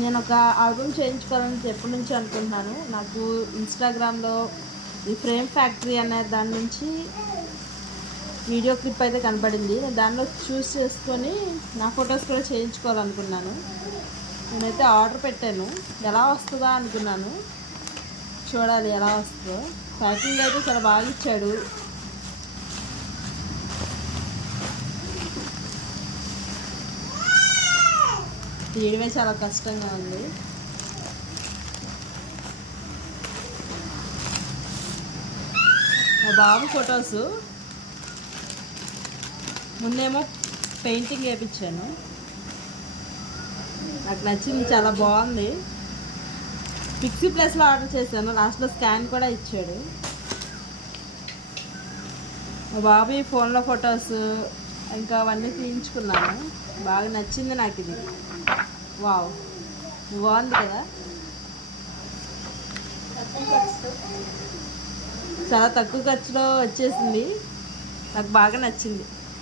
నేను ఒక ఆల్బమ్ చేయించుకోవాలని ఎప్పటి నుంచి అనుకుంటున్నాను. నాకు ఇన్స్టాగ్రామ్లో ఈ ఫ్రేమ్ ఫ్యాక్టరీ అనే దాని నుంచి వీడియో క్లిప్ అయితే కనపడింది. నేను దానిలో చూస్ చేసుకొని నా ఫొటోస్ కూడా చేయించుకోవాలనుకున్నాను. నేనైతే ఆర్డర్ పెట్టాను. ఎలా వస్తుందా అనుకున్నాను. చూడాలి ఎలా వస్తుందో. ప్యాకింగ్ అయితే చాలా బాగా ఇచ్చాడు. తీయడమే చాలా కష్టంగా ఉంది. మా బాబు ఫొటోస్ ముందేమో పెయింటింగ్ వేయించాను. నాకు నచ్చింది, చాలా బాగుంది. పిక్సీ ప్లస్లో ఆర్డర్ చేశాను. లాస్ట్లో స్కాన్ కూడా ఇచ్చాడు. మా బాబు ఫోన్లో ఫొటోస్ ఇంకా అవన్నీ తీయించుకున్నాను. బాగా నచ్చింది నాకు ఇది. వావ్, బాగుంది కదా. చాలా తక్కువ ఖర్చులో వచ్చేసింది. నాకు బాగా నచ్చింది.